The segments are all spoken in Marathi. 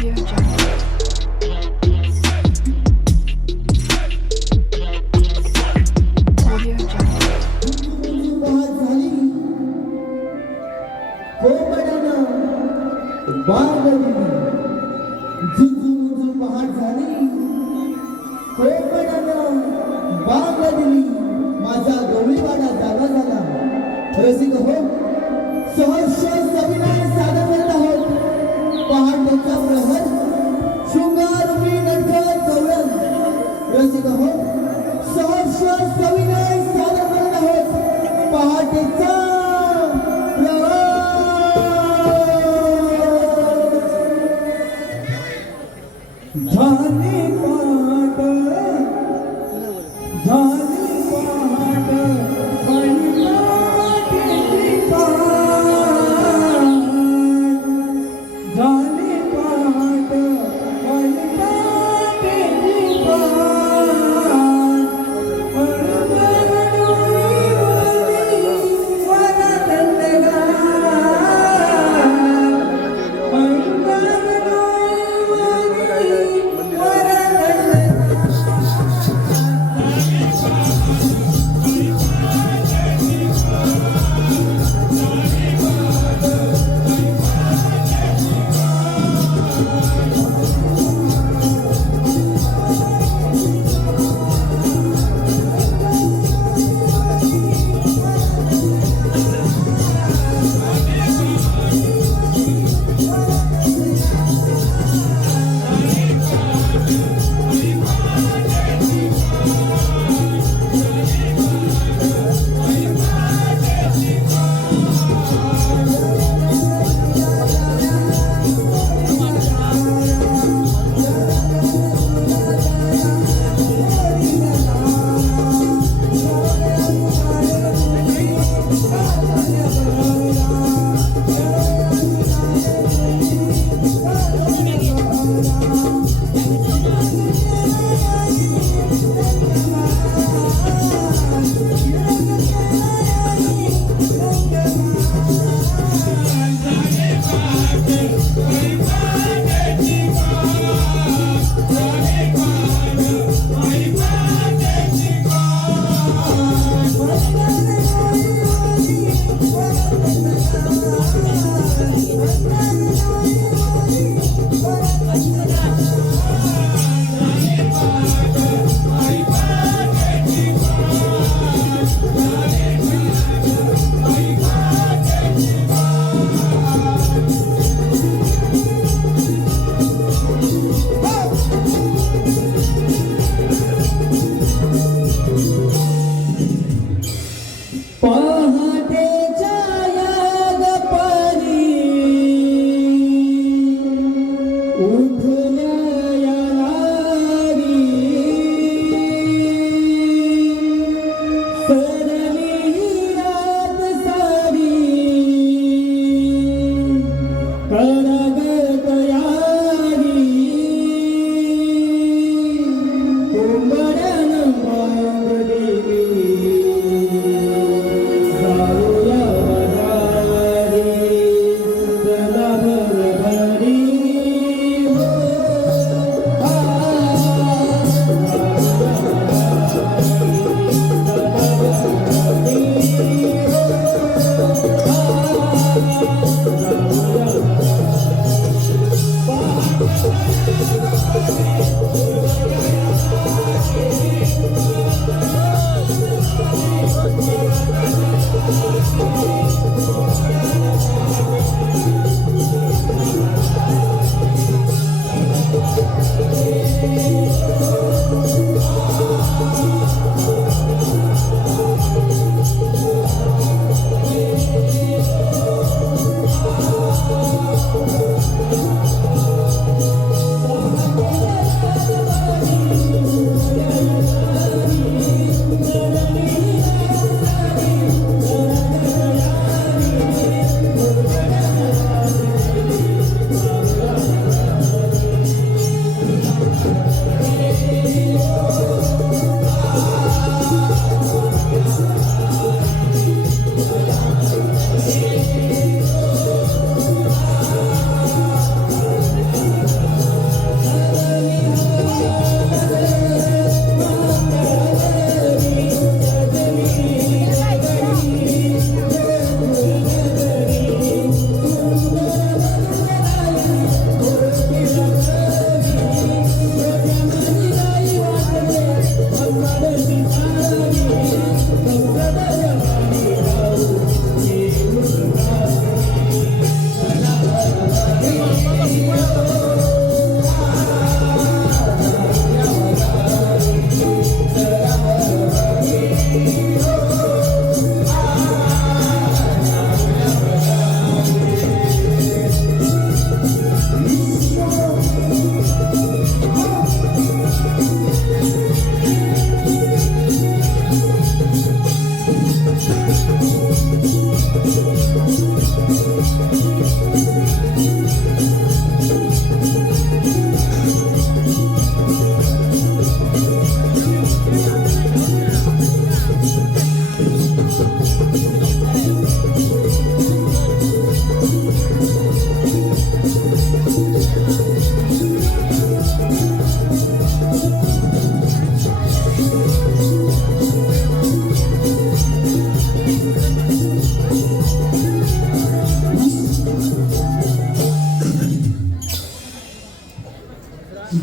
Audio Jungle. Audio Jungle. माझा गवळीवाडा जागा झाला. रसिक हो, सहर्ष सविनय सादर करत आहोत पहाटेचा प्रहर शृंगारूपी नटखट गवळण. रसिक हो, सहर्ष सविनय सादर करत आहोत पहाटेचा प्रहर. झाली पाट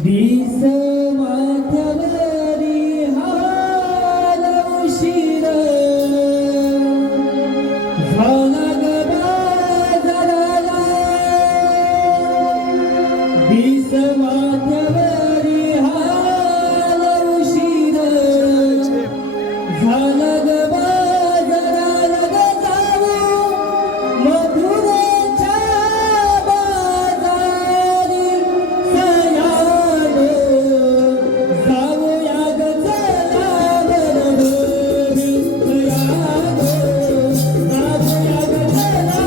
दिस माथ्यावरी हाल उशीर झाला ग बाजाराला दिस माथ्यावरी हाल उशीर झाला ग बाजाराला ग जाऊ मधुरेच्या बाजारी सयानो जाऊया ग चला बरोबरी सयानो जाऊया ग चला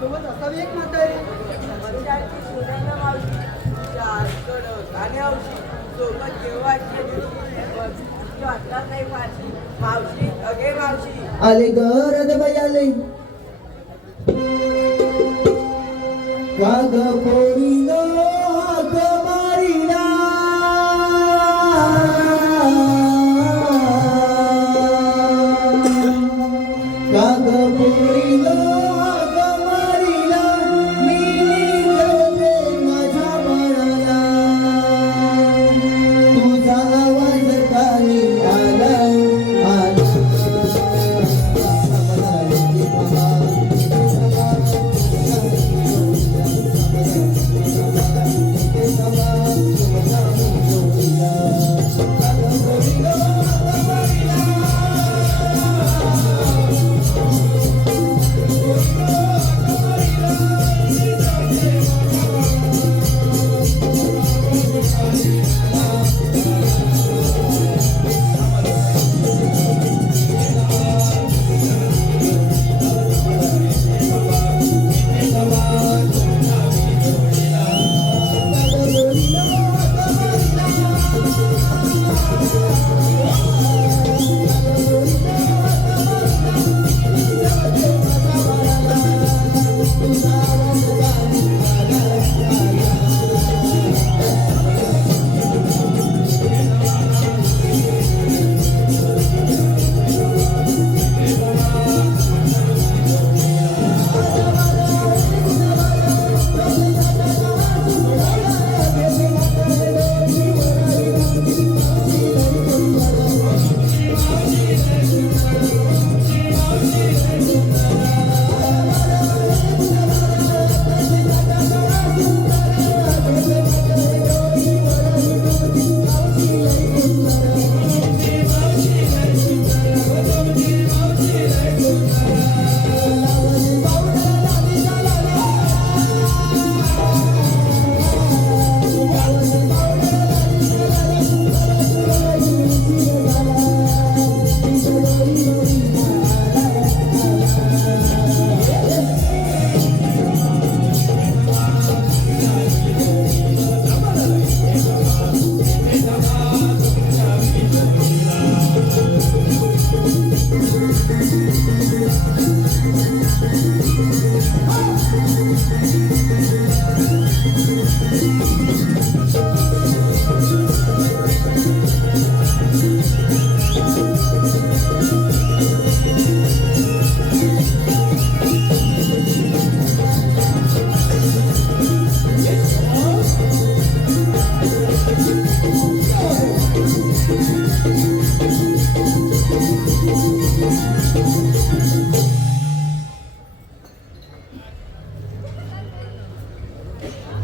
सोबत असावी एक म्हातारी. देवाची तुझी वाटणार नाही माझी मावशी अगे मावशी आले गरज बाई आले का ग पोरीनो हाक मारिला का ग पोरीनो हाक मारिला मी निघते माझ्या बाळाला तुझा आवाज कानी आला आला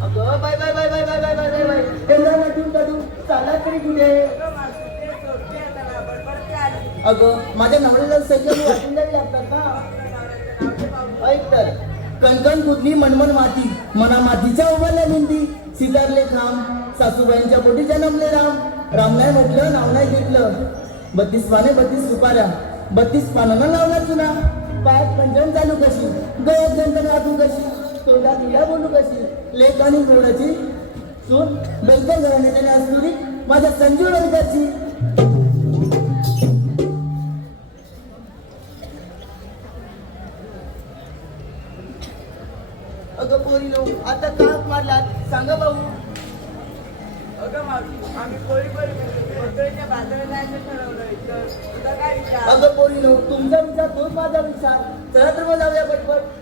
अगं bye bye bye bye bye bye bye bye bye एवढा नटून चालला तरी कुठे अगं मावशी ते सोडते आता ना बडबडते आली अगं माझ्या नवऱ्याला सगळं वाटून द्यावी लागतात ना ऐक तर कणकण कुठली मनमन माती मना मातीच्या उभारल्या भिंती सितारले खांब सासूबाईंच्या पोटी जन्मले राम राम नाही म्हटलं नाव नाही घेतलं 32 पाने 32 सुपाऱ्या 32 पानांना लावला चुना पायात पंजन चालू कशी गळ्यात जंतन वाटू कशी तोंडात विडा बोलू कशी लेख आणि गोडाची सून बेलकर घराण्याने असुरी माझ्या संजीव रंगाची अगं पोरीनो आता काक मारलात सांगा भाऊ अगं मावशी आम्ही कोळी कोळीच्या बाजारात जायचं ठरवलंय तर तुझा काय विचार अगं पोरीनो तुमचा विचार तोच माझा विचार चला तर मग जाऊया पटपट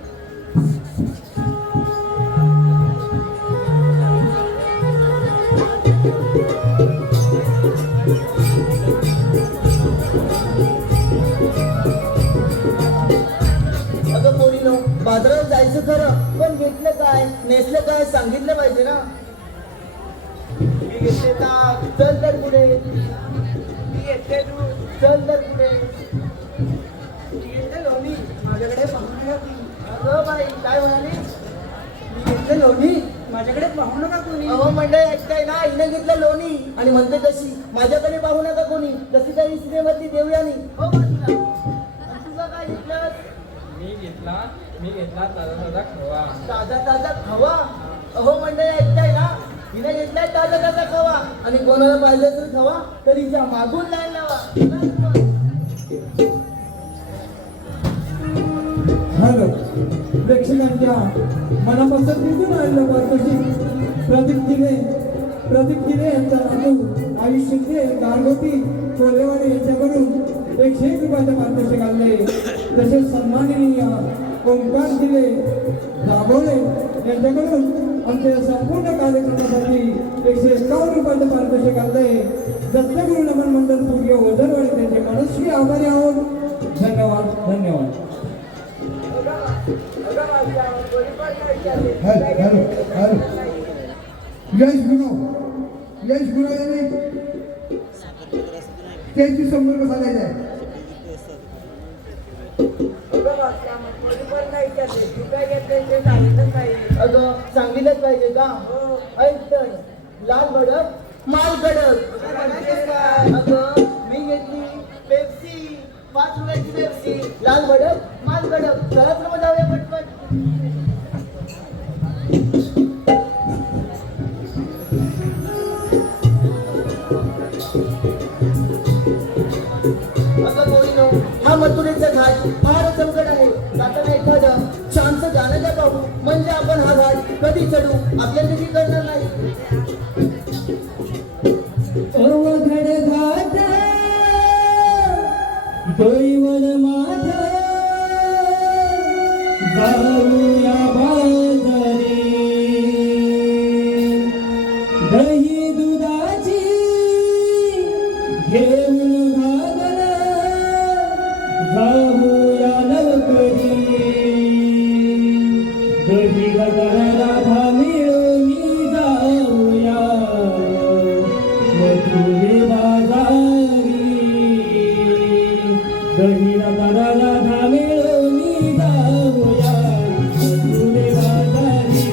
अगं पोरीनो बाजारात जायचं खरं पण घेतलं काय नेसलं काय सांगितलं पाहिजे ना मी घेतले का चल तर पुढे मी येते तू चल तर पुढे मी येते लोणी माझ्याकडे पाहू नका तुम्ही अगं बाई काय म्हणाली मी येते लोणी माझ्याकडे पाहू नका तुम्ही अहो मंडळी ऐकताय ना हिने घेतलं लोणी आणि म्हणते कशी माझ्याकडे पाहू नका कोणी जशी काही सिनेमातली देवयानी हो बाजूला आणि तुझं काय घेतलं मी घेतला ताजा ताजा खवा ताजा ताजा खवा अहो मंडळी ऐकताय ना हिने घेतलाय ताजा ताजा खावा आणि कोणाला पाहिजे तर खावा तरीच्या मागून लाईन लावा. हॅलो प्रेक्षकांच्या मनापासून निघून आलेलं पारितोषिक प्रदीप किरे यांचा नातू आयुष शिंदे गारगोटी कोल्हेवाडे यांच्याकडून 101 रुपयाचं पारितोषिक आले. तसेच सन्माननीय ओंकार दिले दाभोळे यांच्याकडून आमच्या संपूर्ण कार्यक्रमासाठी 151 रुपयाचं पारितोषिक आले. दत्तगुरु नमन मंडळ पूर्वी ओझरवाडे त्यांचे मनस्वी आभारी आहोत. धन्यवाद धन्यवाद. यश गुरु यांनी त्यांची संपर्क साधायचा आहे. अगं सांगितलंच पाहिजे का? ऐक तर लाल भडक माल कडक. अगं मी घेतली पेप्सी 5 रुपयाची पेप्सी. लाल भडक माल कडक. चला तर मग जाऊया पटपट. अगं पोरीनो, हा मथुरेचा घाट फार संकट आहे. जाताना एखादं छानसं गाणं द्या पाहू म्हणजे आपण हा घाट कधी चढू आपल्याला देखील करणार नाही. अवघड घाट डोईवर माझ्या जाऊया बाजारी दही दुधाची घेऊन घागर जाऊया लवकरी दही राधा मिळून जाऊया मथुरे बाजारी दही राधा मिळून जाऊया मथुरे बाजारी.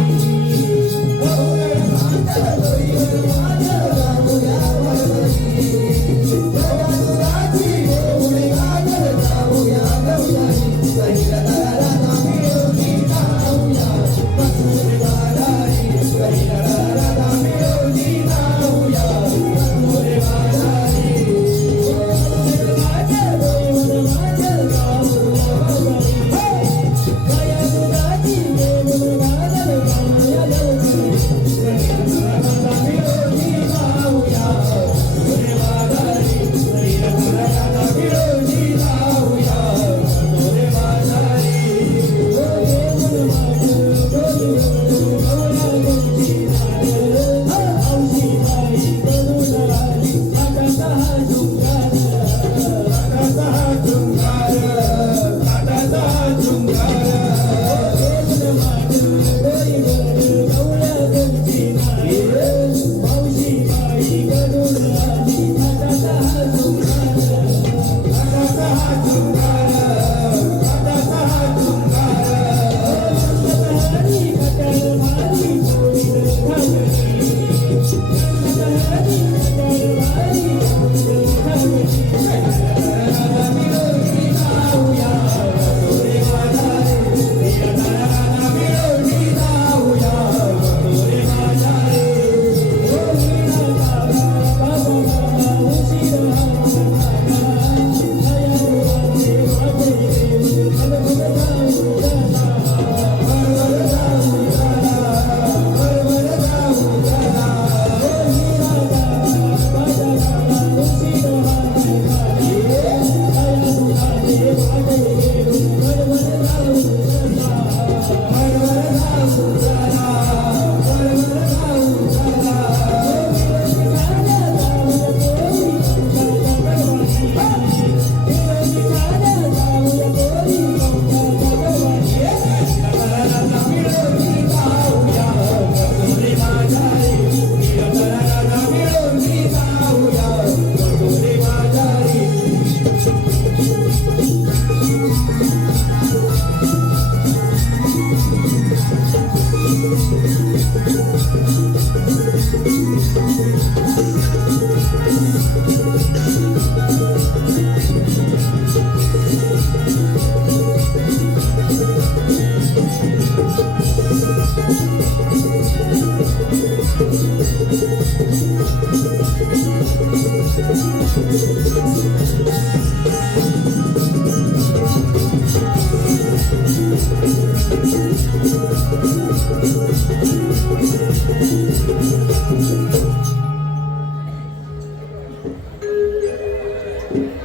Thank you.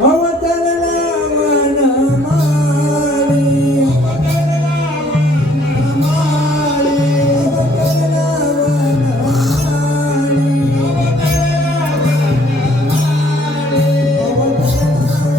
अवतरला वनमाली, अवतरला वनमाली, अवतरला वनमाली, अवतरला वनमाली, अवतरला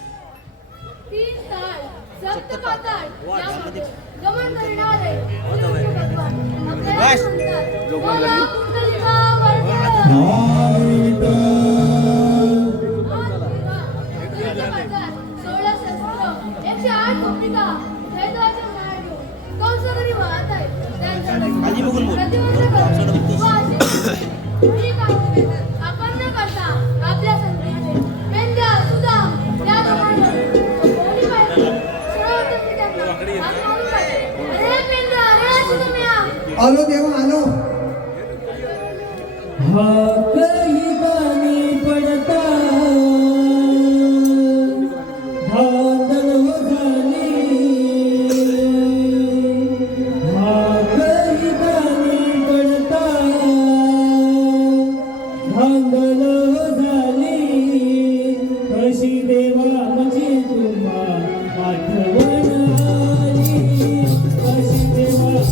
तीन ताल सप्त पाताळ यामध्ये गमन करणारे विष्णू भगवान आपल्याला म्हणतात बोला कुंडलिका वरद. कुंडलिका पाताळ 16 शस्त्र 108 गोपिका दैवाचे नाव घेऊन कंसकरी वाहत आहेत त्यांच्या प्रतिबंध करून व अशी ही कामगिरी आपण न करता आपल्या संधीचे मेंढ्या सुद्धा या प्रमाणे कोणी पाहिजे सर्व तुम्ही त्यांना हात मारून पाहिजे. अरे मेंढ्या अरे अशी तुम्ही आ. आलो देवा आलो. हाकही पाणी पडता धांदल झाली हाकही पाणी पडता धांदल झाली कशी देवाची तुम्हा आठवण आली कशी देवाची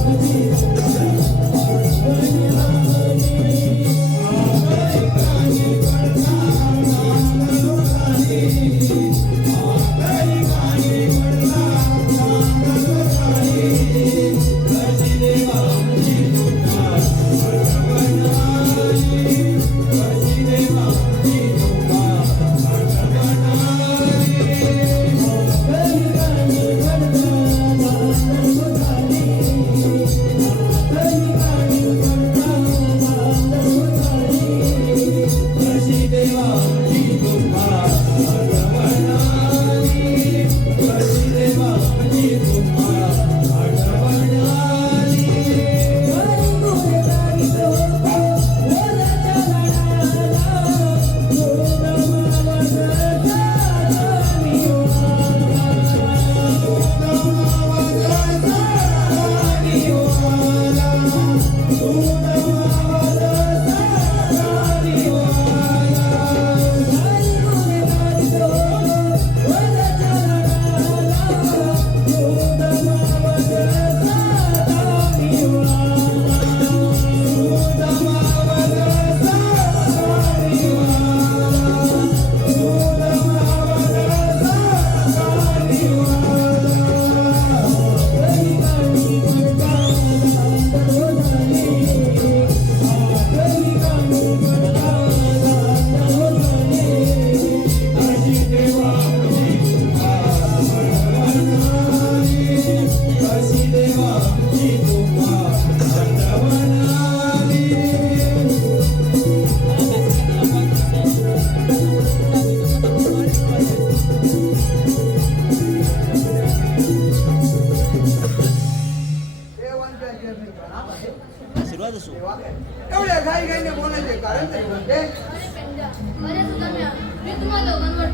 एवढ्या घाई घाईने बोलायचे कारण तरी म्हणते. अरे पेंड्या अरे सुदाम्या मी तुम्हा दोघांवर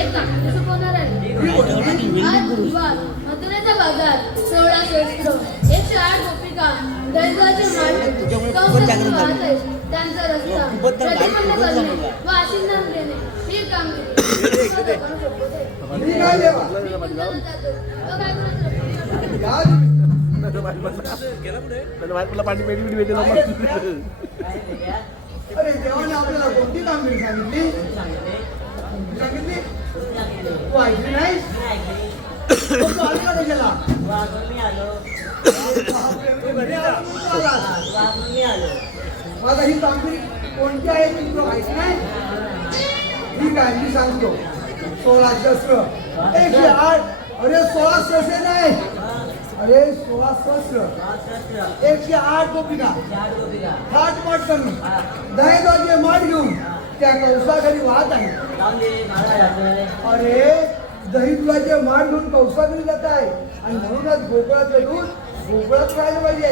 एक काकडी सुपवणार आहे. आज बुधवार मथुरेचा बाजार 16 शस्त्र 108 गोपिका दैवाचे मांडे कंसकरी वाहत आहेत त्यांचा रस्ता प्रतिबंध करणे व आशीर्वाद देणे ही कामगिरी तुम्हा दोघांना सोपवते. मी काय देवा मी पुण्याला जातो व काय करायचं या अरे देवाने आपल्याला कोणती कामगिरी सांगितली सांगितली तू ऐकली नाहीस मग तू आली का कशाला माझा ही कामगिरी कोणती आहे ती तुला माहिती नाही. ठीक आहे मी सांगतो 16 शस्त्र 108 अरे 16 शस्त्र नाही अरे 16 शस्त्र 108 गोपिका थाट माट करून दहेगावचे माठ घेऊन त्या कौसाघरी वाहत आहे. अरे दही दुधाचे माठ घेऊन कौसाघरी जात आहे आणि म्हणूनच गोकुळातलं दूध गोकुळात राहिलं पाहिजे.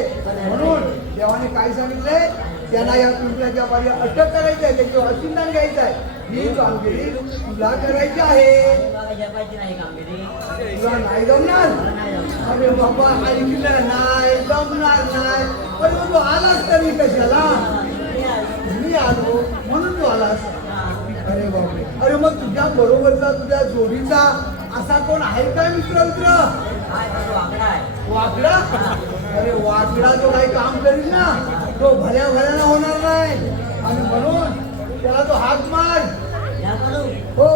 म्हणून देवाने काय सांगितलंय त्यांना या पिंपळ्याच्या पारी अटक करायची आहे त्याची अशिंदान घ्यायचं आहे. ही कामगिरी तुला करायची आहे. तुला नाही जमणार अरे बाबा ऐकलं नाही जमणार नाही पण मग तू आलास तरी कशाला मी आलो म्हणून तू आलास. अरे बापरे अरे मग तुझ्या बरोबरचा तुझ्या जोडीचा असा कोण आहे काय मित्र मित्र वाकडा अरे वाकडा जो काही काम करील ना तो भल्या भल्यानं होणार नाही आणि म्हणून त्याला तो हात मार हो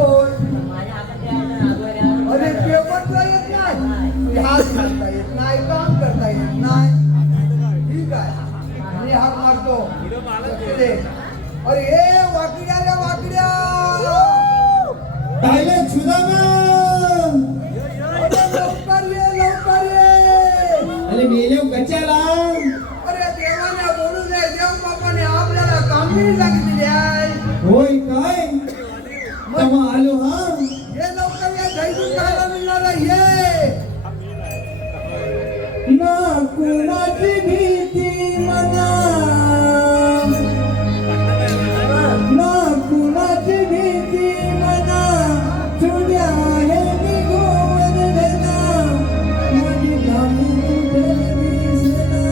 अरे पेपर तुला येत नाही हात घालता येत नाही काम करता येत नाही ठीक आहे मी हात मारतो लक्ष दे. अरे ए वाकड्या रे वाकड्या ताईले सुदामा अरे लवकर ये अरे मेले कच्च्याला अरे देवाने बोलू दे देव बापाने आपल्याला कामगिरी सांगितलेली आहे होय काय तमा आलो हा हे लवकर या जैसून खायला मिळणार आहे ना कुणाची भीती मना ना कुणाची भीती मना तुझ्या आहे मी गोवर्धना माझी कामी कुठे दिसना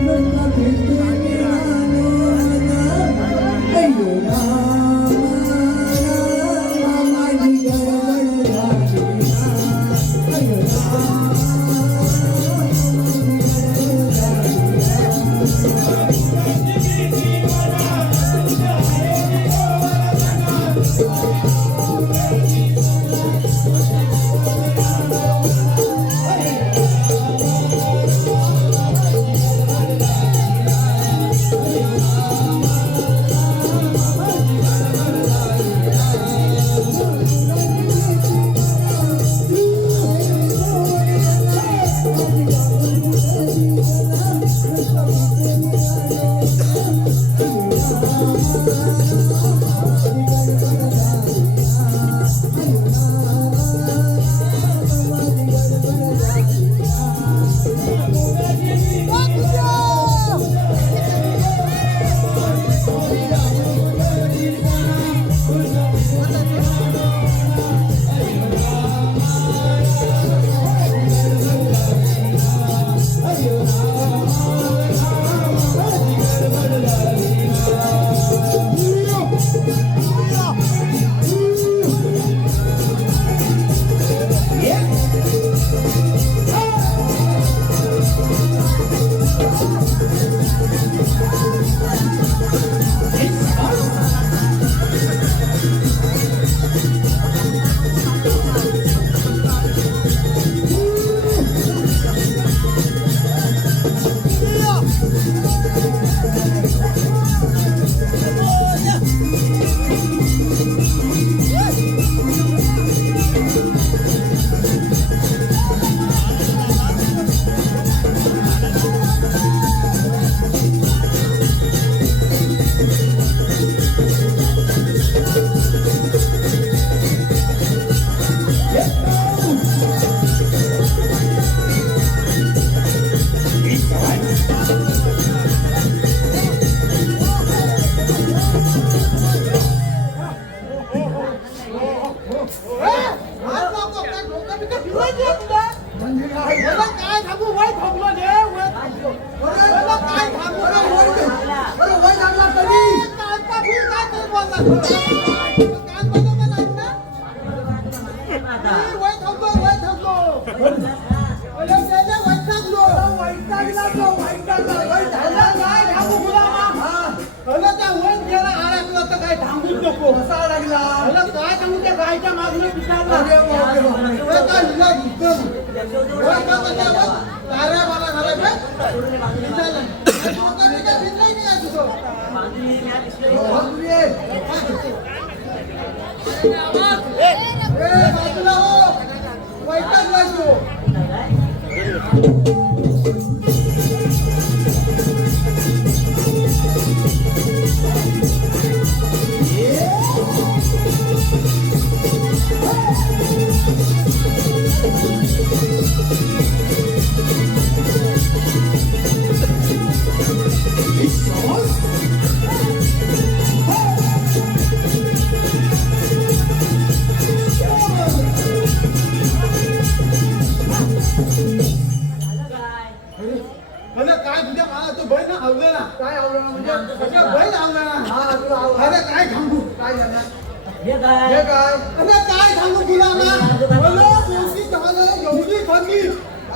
नुसता फिरतोय मी रानोना अय्यो रामा माझी गडबड झाली अय्यो रामा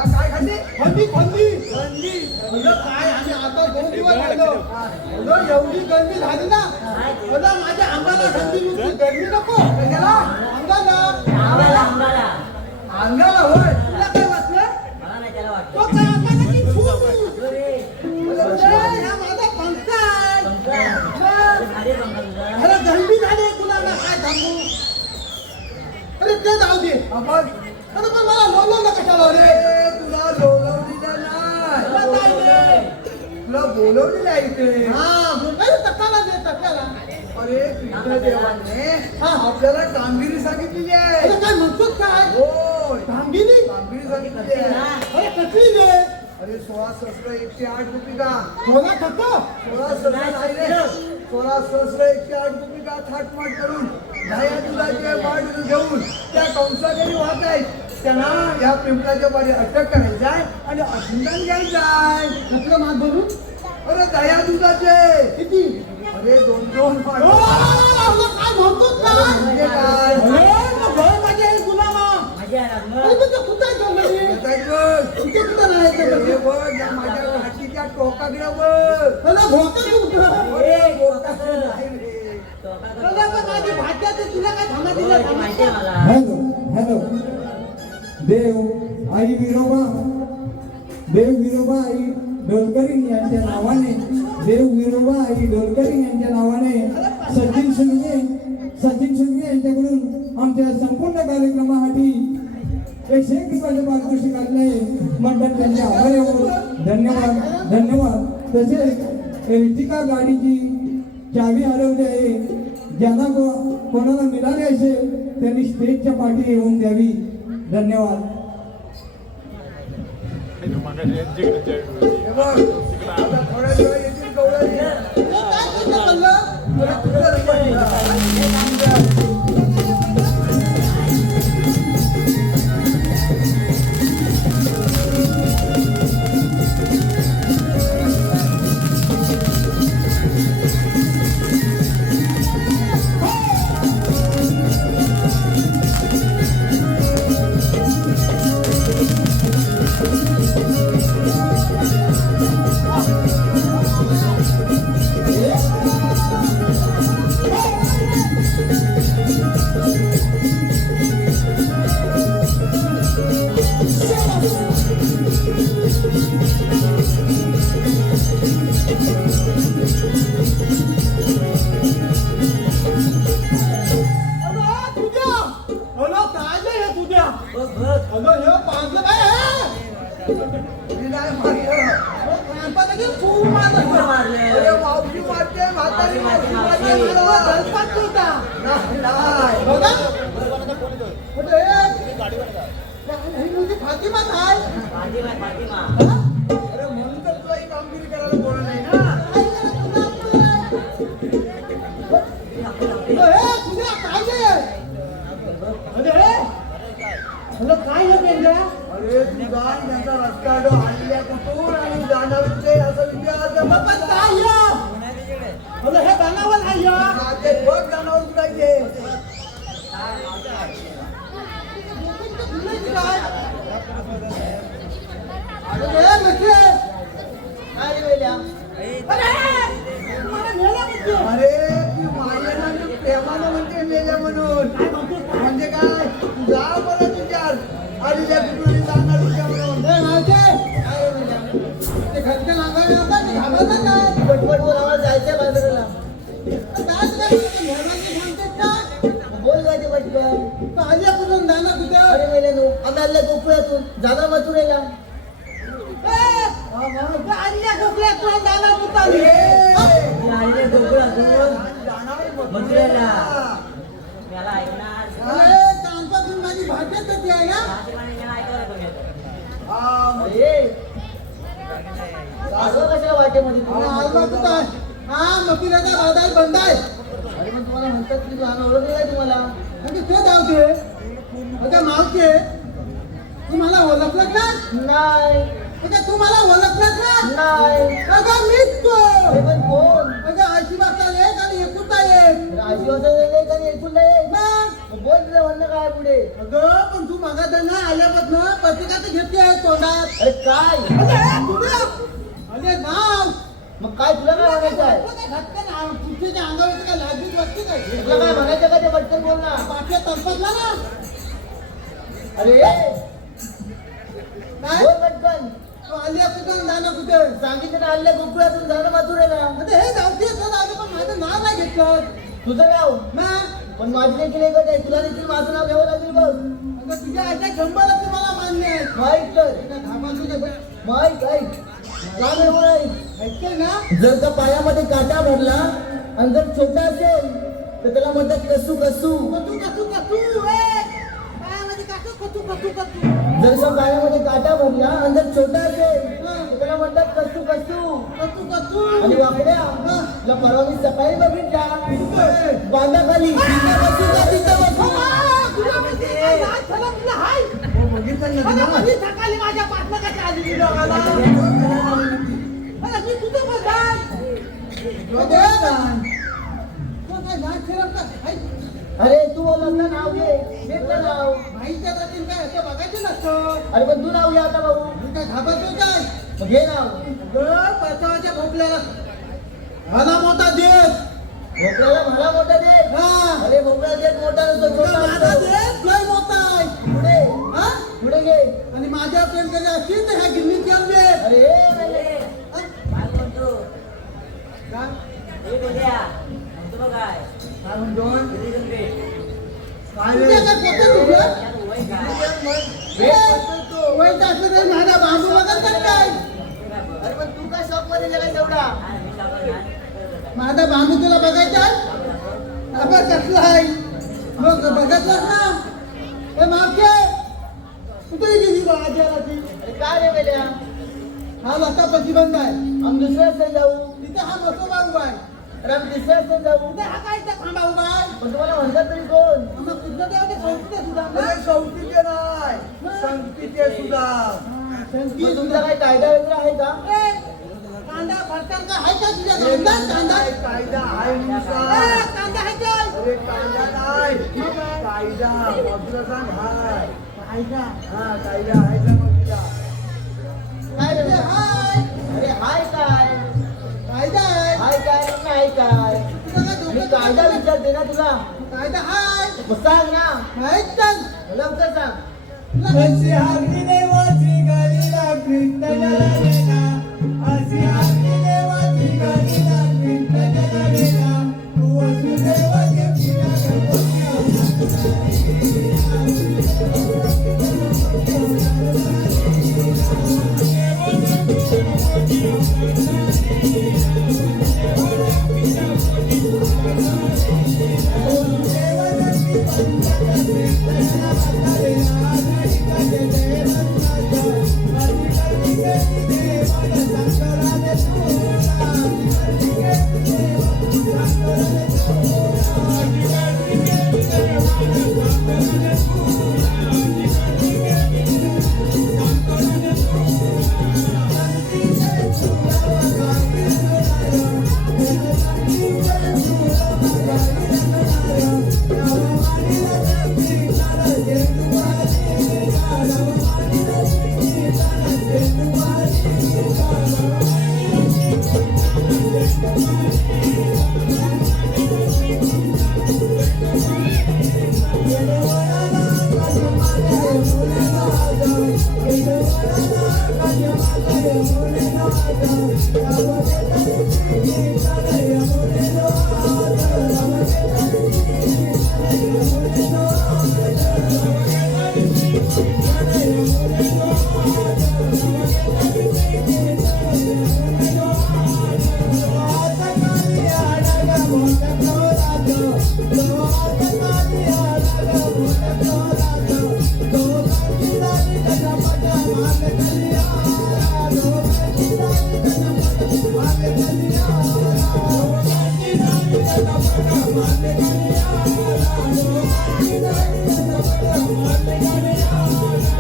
काय खाली थंडी थंडी थंडी अगं काय आम्ही आता 2 दिवस राहिलो अगं एवढी गरमी झाली ना अगं माझ्या अंगाला थंडी नुसती गरमी नको कशाला अंगाला अंगाला होय तुला काय वाटलं तो काय अंगाला की फू हा माझा पंखा अरे गरमी झाली तुला ना काय थांबू अरे ते जाऊ दे आपण अरे पण मला लोळवलं कशाला रे अरे तुला बोलवलेलं नाही तुला बोलवलेलं आहे इथे हा अरे टक्काला दे टक्काला अरे कृष्णदेवाने हा. आपल्याला कामगिरी सांगितलेली आहे अरे काय म्हणतोस काय होय कामगिरी कामगिरी सांगितलेली आहे अरे कसली रे अरे 16 सहस्र 108 भूमिका थोडा टक्का 16 सहस्र नाही रे 16 सहस्र 108 भूमिका थाटमाट करून दह्या दुधाचे वाढ घेऊन त्या कंसाकडे वाहत आहेत त्यांना या पिंपळाच्या पारी अटक करायचं आहे आणि अभिनंदन घ्यायचं आहे कसलं मात भरू अरे दह्या दुधाचे किती अरे 2-2 ओ, काय म्हणतोस काय म्हणजे काय अरे मग घर माझे आहे गुलामा अरे पण ते कुठं आहे गं म्हणजे? येतायत बघ. इथे कुठं नाही ते हे म्हणजे? बघ या माझ्या काठीच्या टोकाकडे बघ अरे भोकं कुठं? अरे टोकाकडे नाही रे. अरे पण माझी भाज्या ते तुला काय थांबा दिलं हॅलो हॅलो देव आई विरोबा आई डोलकरी यांच्या नावाने देव विरोबा आई डोलकरी यांच्या नावाने सचिन सुर्वे यांच्याकडून आमच्या संपूर्ण कार्यक्रमासाठी 101 रुपयाचे पारितोषिक आले मंडळ त्यांचे आभारी आहोत धन्यवाद तसेच एर्टिका गाडीची चावी हरवली आहे ज्यांना कोणाला मिळाली असेल त्यांनी स्टेजच्या पाठी येऊन द्यावी धन्यवाद हे बघ आता थोड्या वेळा येतील गवळणी. अरे तुझं पण. मी नाही मारलं. अरे मावशी मारते, म्हातारी मावशी मारते मला. नाही, नाही. फातिमा काय अरे म्हणून तर तुला ही कामगिरी करायला बोललं नाही ना. काय हे पेंड्या अरे तुझा आणि त्यांचा रस्ता हल्ल्या कुठून आणि जाणार कुठे असं विचार पण काय हे बनावं नाही ते बघ जाणार उतरायचे. अरे ती मायेला मी प्रेमानं म्हणते मेल्या म्हणून म्हणजे काय जा बरं विचार आलेल्या कुठून जाणार विचार म्हणून ते घरचे लागायला आता ते घाबरतात काय पटपट बोल आम्हाला जायचंय बाजाराला काय तुला मेहमानची सांगतात का बोल जायचे पटकन आल्या कुठून जाणार कुठं अरे मेल्यानो आम्ही आल्या गोकुळातून जाणार मथुरेला आल्या गोकुळातून जाणार कुठं मथुरेला अरे कालपासून माझी भाषाच होती आहे ना असं कशाला वाटेमध्ये आलमा कुठं आहे? हा मथुरेचा बाजार बंद आहे अरे पण तुम्हाला म्हणतात की आम्ही ओळखलं आहे तुम्हाला म्हणजे ते जाऊचे अगं मावचे तू मला ओळखलं का नाही अगं तू मला ओळखलं का नाही अगं मीच तो अरे पण कोण अगं अशी वाजता एक आणि एकुलता एक राशी होता एक आणि एकूण एक मग बोल तुझं म्हणणं काय पुढे? अगं पण तू मागा त्यांना आल्यापासून प्रतिकाचं घेतली आहे तोंडात. अरे काय? अरे नाव मग काय तुला काय म्हणायचं आहे? तुझ्या अंगावर काय लागलीच वाटते काय? तुला काय म्हणायचं का ते पटकन बोल ना. पाठ्या तलपतला ना अरे काय बोल पटकन. तू आली कुठं जाणं कुठे सांगितलं ना आल्या गोकुळातून जाणं माथुरेला. आता हे जाऊते पण माझं नाव नाही घेतलं तुझं नाव ना. पण माझी देखील एकच आहे. तुला देखील माझं नाव घ्यावं लागेल बघ. अगं तुझ्या आईच्या शंभर तुम्हाला मान्य आहे. माहित तर धाबासून माहित ऐक का नाही माहित? ऐकते ना. जर का पायामध्ये काटा भरला आणि जर छोटा असेल तर त्याला म्हणतात कसू कसू. कतू कतू कतू पायामध्ये काटू कतू कतू कतू. जर का पायामध्ये काटा भरला आणि जर छोटा असेल तर त्याला म्हणतात कसू कसू. कतू कतू आणि वाकड्या तुला परवा मी सकाळी बघितला बांधाखाली तिथं बसू का तिथं बसू. सकाळी माझ्या पाठलागाच्या आधी अरे तू बोलत ना नाव घे. घेतलं नाव. माहिती काय ते बघायचं नसतं. अरे पण तू नाव घे आता भाऊ. मी काय घाबरतो काय मग घे नाव. परतावाच्या भोपल्याला भला मोठा देश. भोपळ्याला भला मोठा दे. हा अरे भोपळा देत मोठा नसतो छोटा माझा असतो. देश लय मोठा आहे. पुढे हा पुढे घे. आणि माझ्या प्रेम केले असतील तर ह्या गिरणीत येऊन दे. अरे काय म्हणतो? काय हे बघ्या. म्हणतो बघ काय? काय म्हणतो? किती जण भेट? काय रे? तुझ्या काय पोटात दुखलं? यात वय काय? वैत असलं तरी माझा बांबू बघत तर काय? अरे पण तू काय शॉप मध्ये गेला तेवढा? काय मी सांगत नाही. माझा बांबू तुला बघायचा आहे? आपण कसला आहे मग बघतलास ना. हे मागचे कुठे गेली बाजारा ती? अरे काय रे बेल्या? हा लता प्रतिबंध आहे. आम्ही दुसऱ्या रस्त्याने जाऊ. तिथे हा मसोबा उभा आहे. अरे आम्ही तिसऱ्या रस्त्याने जाऊ. तिथे हा काय इथं खांबा उभा आहे. पण तुम्हाला म्हणतात तरी कोण? मग कुठलं तेव्हा ते संस्कृत सुद्धा अरे संस्कृती नाही. संस्कृती आहे सुद्धा. मग तुमचा काही कायदा वगैरे आहे का? कांदा भरताल का आहे का तुझ्या कांदा कांदा कायदा आहे नुसार. कांदा आहे का? अरे कायदा नाही. कायदा बाजूला सांग हाय. कायदा हा कायदा आहे ना मग तुला. काय रे? ते हाय अरे हाय काय? कायदा आहे. हाय काय मग नाही काय? तुला काय मी डोकं कायदा विचारते ना तुला. कायदा हाय मग सांग ना. माहित तर लवकर सांग. अशी हाकली देवाची गाडीला कृष्ण गेला गेला. अशी हाकली देवाची गाडीला कृष्ण गेला गेला. वसुदेवाचे पिता Thank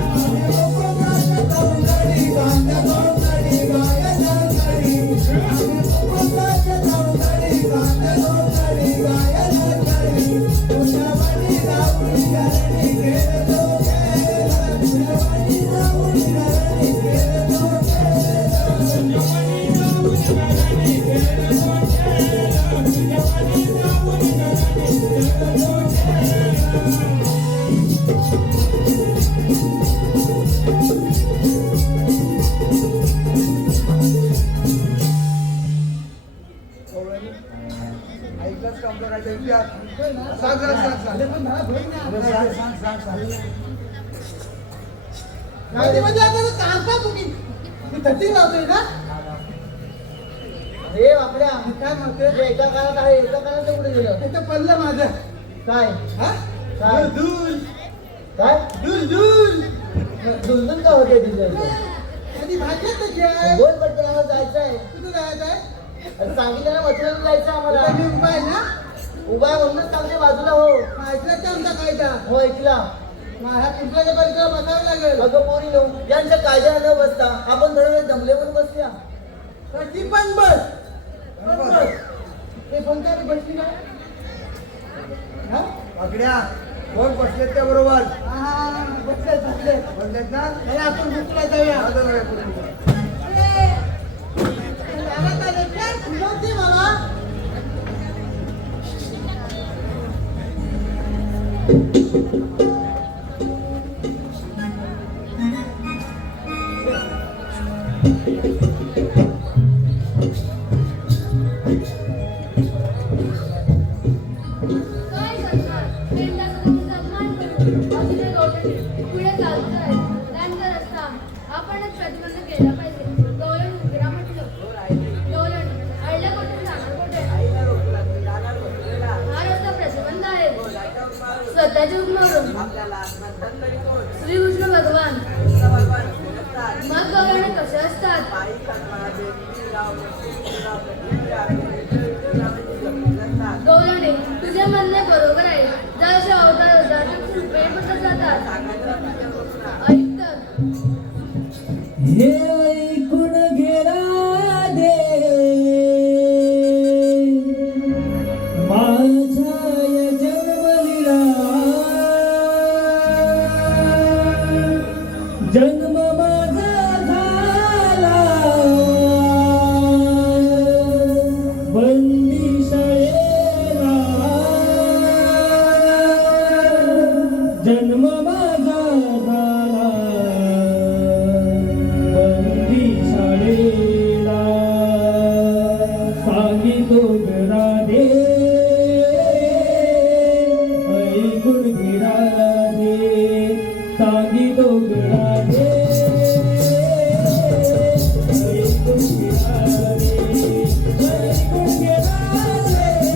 you. सांग अरे पण मला बहीण नाही. काय म्हणजे आता काम का तुम्ही मी तटी लावतोय ना हे आपल्या काय म्हणते जे एका काळात आहे एका काळात कुठे गेलं ते तर पडलं माझं काय हा काय दूर काय दूर दूर दुलदुल का होते तिथं आधी भाजत कशी आहे बोल पटकन आम्हाला जायचं आहे कुठं जायचं आहे अरे सांगितलं ना मथुरेला जायचं आम्हाला मी उपाय ना उभा आहे म्हणूनच सांगते बाजूला हो ऐकलं का आमचा कायदा हो ऐकला माझ्या पिंपळाच्या परिसरात बसावं लागेल अगं पोरी नो यांच्या कायद्या न बसता आपण थोडा वेळ जमल्यावर बसूया कशी पण बस ते कोणत्या बसली काय हा पकड्या कोण बसलेत त्या बरोबर हा बसले बसले बसलेत ना नाही आपण बुकला जाऊया दादा बघा पुढे. लागत आले काय फुलवते मला काय करणार पेंडाचा तुमचा अपमान करून अजूनही लोटते पुढे चालतंय त्यांचा रस्ता आपणच प्रतिबंध केला पाहिजे गवळण उघडा म्हटलं गवळण अडल्या कोठे जाणार कोठे आईला रोखू लागली, जाणार मथुरेला. हा रस्ता प्रतिबंध आहे जायचं मारून स्वतःच्या हुकमावरून आपल्याला म्हणतात तरी कोण? श्रीकृष्ण भगवान कृष्ण भगवान फिरतात. मग गवळणे कसे असतात पायी चालणारा देवी, राव, राव, फिरतात. गवळणे तुझे म्हणणे बरोबर आहे जसे अवतार होतात पेट बसत जातात सांगायचं तुझ्या बघून ऐक तर हे ऐकून घेरा दे माझा या जन्मलीला जन्म माझा झाला बंदी शाळेला जन्म माझा झाला बंदी शाळेला सांगितो राधे ऐकून घे राधे सांगितो राधे ऐकून घे राधे ऐकून घे राधे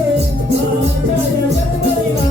माझ्या या जन्मलीला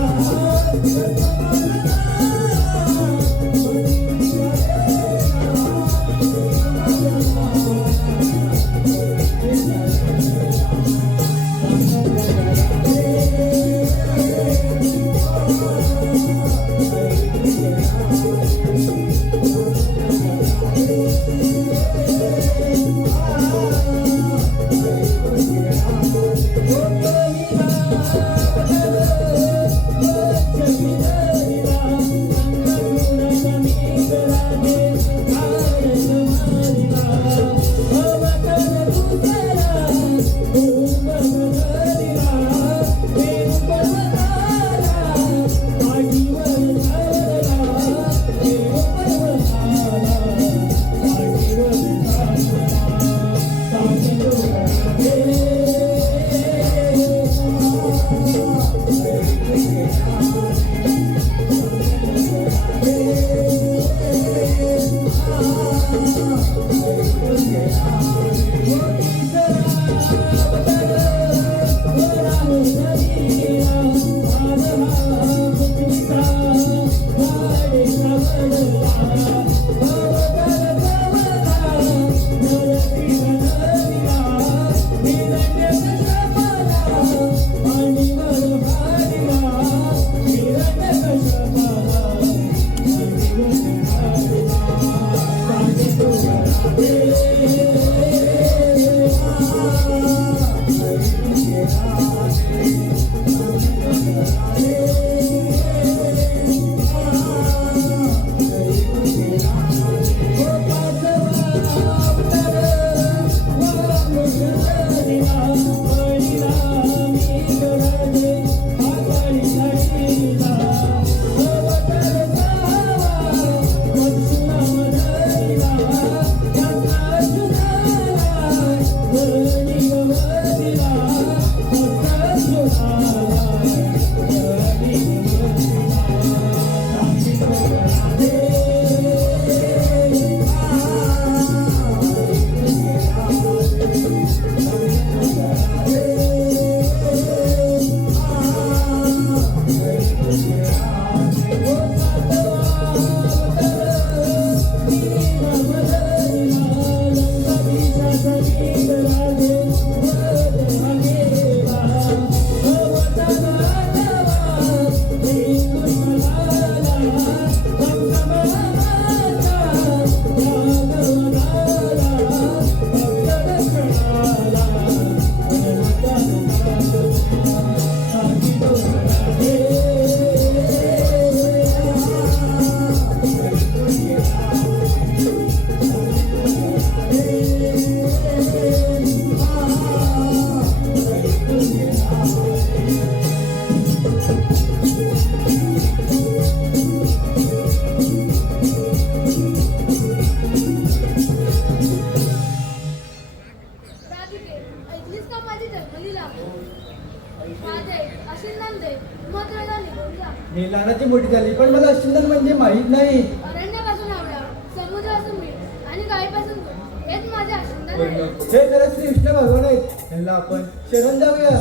मी लहानाची मोठी झाली पण मला सुंदर म्हणजे माहीत नाही. अरण्यापासून आवडा, समुद्रापासून मीठ आणि गायीपासून दूध हेच माझे आशिंदन आहे. हे खरंच श्री विष्णू भगवान आहेत. यांना आपण शरण जाऊया.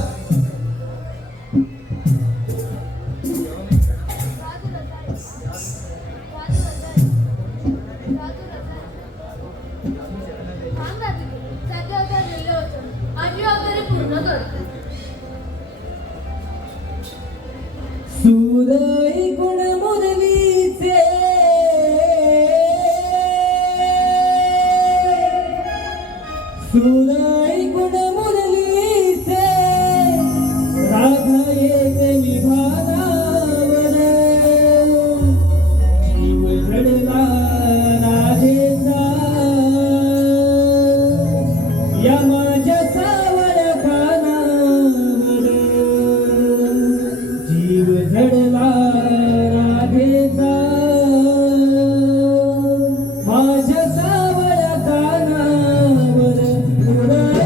राजू रसाळ, राजू रसाळ, राजू रसाळ. थांब राजू, साते अवतार लिहिले होते, 8 अवतारे पूर्ण कर. सुरई गुण मुरलीचे सुरई गुण मुरलीचे राधा येते विभानावर जीव झडला राधेचा या माझ्या सावळ्या कानावर जीव झडला राधेचा माझ्या सावळ्या कानावर उडा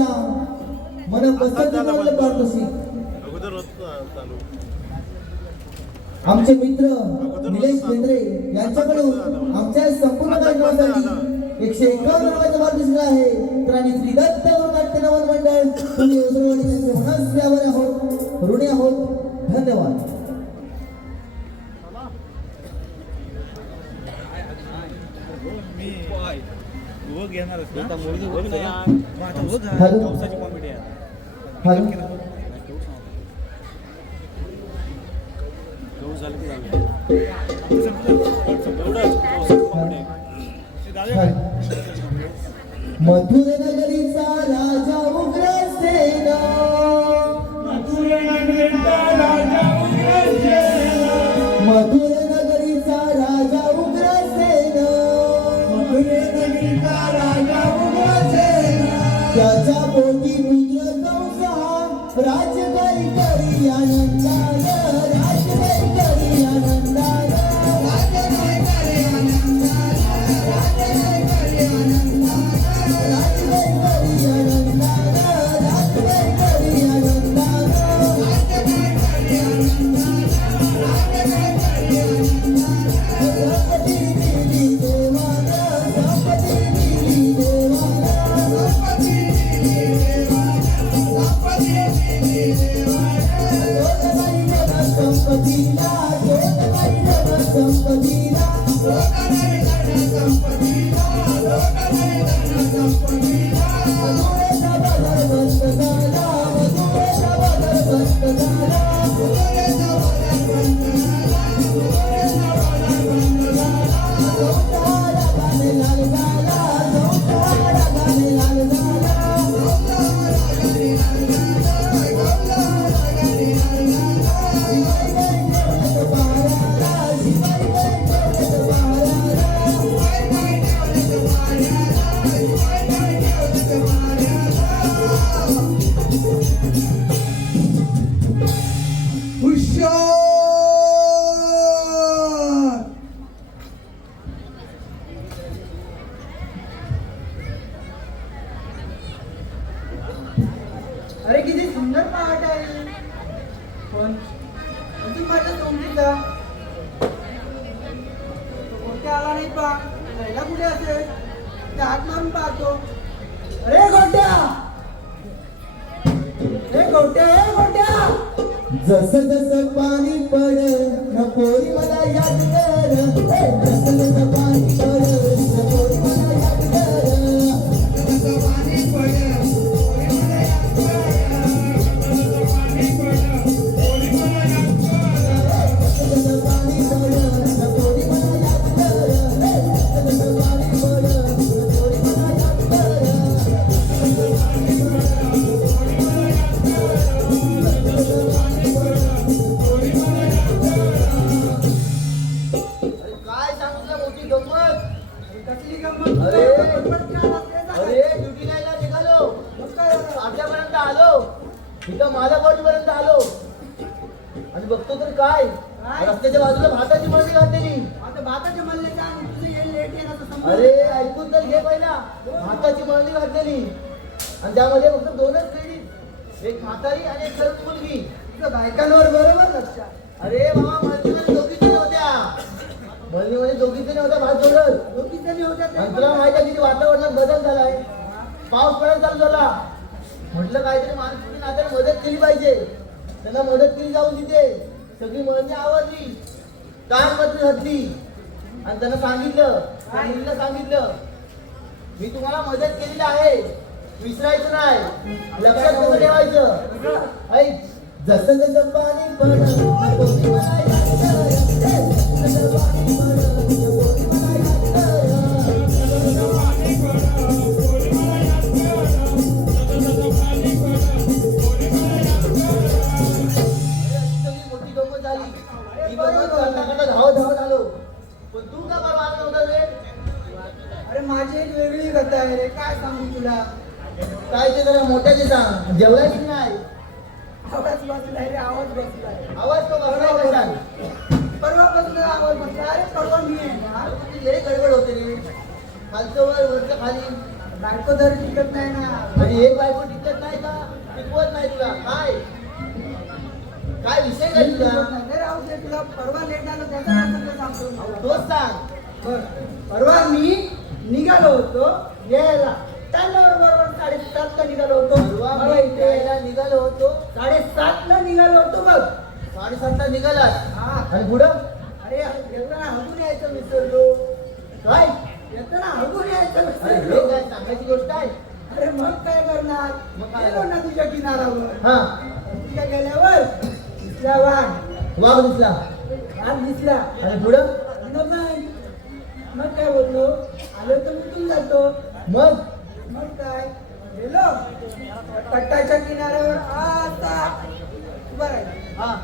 माझ्या मन पसंतीला पारतोषिक आमचे मित्र निलेश केंद्रे यांच्याकडून आमच्या संपूर्ण कार्यक्रमासाठी 151 रुपयाचं पारितोषिक आहे. तर आणि श्री दत्त नाट्य नवन मंडळ तुम्ही ओसरवाडी यांचे मनस्यावर आहोत, ऋणी आहोत. धन्यवाद. हॅलो हॅलो मथुर नगरीचा राजा उग्रसेन मथुर नगरीचा राजा उग्रसेन त्याच्या पोटी पुत्र कंसा राजगाई करी आनंदान राजगाई करी आनंदान राजगाई करी आनंदान राजगाई करी आनंदान राजगाई करी आनंदान राजगाई करी आनंदान राजगाई करी आनंदान राजगाई करी आनंदान संपत्ती दिली देवाना संपत्ती दिली देवाना संपत्ती दिली देवाना संपत्ती दिली देवाना लोकमाई जन संपत्तीला लोकमाई जन संपत्तीला लोकमाई जन संपत्तीला लोकमाई जन संपत्तीला मधुरेचा बाजार बंद झाला मधुरेचा बाजार बंद झाला मधुरेचा बाजार बंद झाला मधुरेचा बाजार बंद झाला गौतारा गाणे लाल झाला गौतारा गाणे लाल झाला गौतारा गाणे लाल झाला गौतारा गाणे लाल झाला शिवाई गाई ठेवण्यात पायाला शिवाई गाई ठेवण्यात पायाला शिवाई गाई ठेवण्यात पायाला शिवाई गाई ठेवण्यात पायाला हुशार. अरे किती सुंदर पहाट आहे. पण अजून माझ्या सोमतीचा कोणते आला नाही पा राहिला कुठे असेल त्या हात मारून पाहतो. अरे गोट्या हे गोट्या हे गोट्या जसं जसं पाणी पड न पोरी मला याद कर जसं जसं पाणी पड न पोरी मला याद कर जसं पाणी पड पोरी मला याद कर जसं पाणी पड पोरी मला याद कर जसं पाणी पड न पोरी मला याद कर जसं पाणी पड न पोरी मला याद कर जसं पाणी काय सांगू तुला मोठी गंमत. कसली गंमत. अरे अरे अरे ड्युटी नाहीला निघालो आठव्यापर्यंत आलो इथं माझ्या बॉडीपर्यंत आलो आणि बघतो तर काय काय? रस्त्याच्या बाजूला भाताची मळणी घातलेली. आता भाताच्या मल्ल्याच्या आणि तुझं येईल लेट येणार तर समज. अरे ऐकून तर घे पहिला भाताची मळणी घातलेली आणि त्यामध्ये फक्त 2च लेडीज एक म्हातारी आणि एक सर्व मुलगी. तुझं बायकांवर बरोबर लक्ष. अरे बाबा मळणीमध्ये दोघीच होत्या मळणीमध्ये दोघीच होत्या भात जोडत दोघी जणी होत्या त्या आणि तुला माहिती आहे किती वातावरणात बदल झालाय पाऊस पडायला चालू झाला म्हटलं काहीतरी माणसाची नात्याला मदत केली पाहिजे. त्यांना मदत केली जाऊन तिथे सगळी मळणी आवडली कानपत्री घातली आणि त्यांना सांगितलं त्या मुलीला सांगितलं मी तुम्हाला मदत केलेली आहे विसरायचं नाही लक्षात कसं ठेवायचं. ऐक जसं जसं पाणी पडलं पोरी मला याद कर. जसं पाणी पडलं पोरी मला याद कर. जसं पाणी पडलं पोरी मला याद कर. जसं पाणी पडलं पोरी मला याद कर. सगळी मोठी गंमत झाली. ही गंमत करता धावत आलो पण तू का बरं आला नव्हता रे. अरे माझी एक वेगळी कथा आहे रे काय सांगू तुला. काय ते जरा मोठ्याचे सांग जेवलाय की नाही. आवाज बसलाय रे आवाज बसलाय. आवाज तो बसलाय कसा. परवा बसला आवाज बसला. अरे परवा मी आहे ना. लय गडबड होते रे खालचं वर वरचं खाली बायको जर टिकत नाही ना आणि एक बायको टिकत नाही का? टिकवत नाही तुला काय? काय विषय काय तुला? नाही राहू दे तुला परवा लेट झालं त्याचा प्रसंग सांगतो तोच सांग. बर परवा मी निघालो होतो यायला त्याच्याबरोबर बरोबर 7:30 ला निघालो होतो परवा मला मी इथे यायला निघालो होतो. 7:30 ला निघालो होतो बघ 7:30 ला निघालास हा आणि पुढं अरे येताना हगून यायचं विसरलो काय? येताना हगून यायचं अरे हे विसरलो काय सांगायची गोष्ट आहे? अरे मग काय करणार मग काय? गेलो ना तुझ्या किनारावर हा तुझ्या गेल्यावर दिसला वाघ दिसला वाघ दिसला आणि पुढं मग नाही मग काय बोललो आलो तर उठून जातो मग काय गेलो तटाच्या किनाऱ्यावर आता उभा राहिलो हा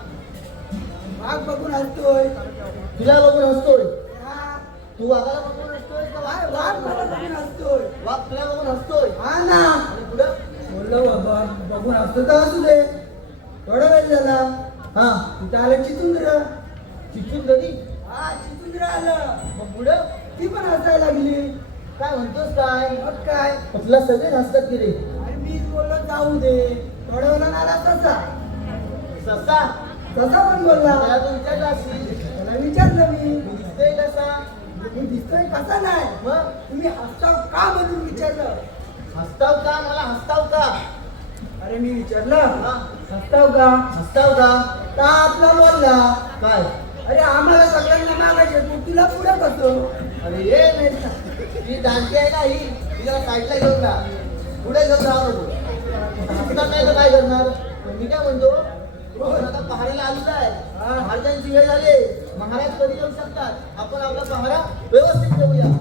वाघ बघून हसतोय तुला बघून हसतोय. हा तू वाघाला बघून हसतोय का वाघ वाघ मला बघून हसतोय वाघ तुला बघून हसतोय हा ना आणि पुढं बोललो बाबा बघून हसतो तर हसू दे थोडा वेळ झाला हा तिथं आलं चिचुंद्र चिचून कधी हा चिचुंद्र आलं मग पुढं ती पण हसायला लागली काय म्हणतोस काय? मग काय तुला सगळे हसतात की रे? आणि मी बोललो जाऊ दे थोड्या वेळानं आला तसा ससा तसा पण बोलला त्याला तू विचारला असशील त्याला विचारलं मी तू दिसतोय कसा? मी दिसतोय कसा नाही मग तुम्ही हसताव का म्हणून विचारलं हसताव का? मला हसताव का? अरे मी विचारलं हा हसताव का हसताव का? का आपला बोलला काय? अरे आम्हाला सगळ्यांना मागायचे तू तुला पुढे बसतो अरे ये नाही ती दांडी आहे ना ही तिला साईडला घेऊन जा पुढे घेऊन राहा नको. हसणार नाही तर काय करणार? पण मी काय म्हणतो आपण आता पहाराला आलेलो आहे. महाराजांची वेळ झाली. महाराज कधी येऊ शकतात? आपण आपला पहारा व्यवस्थित ठेवूया.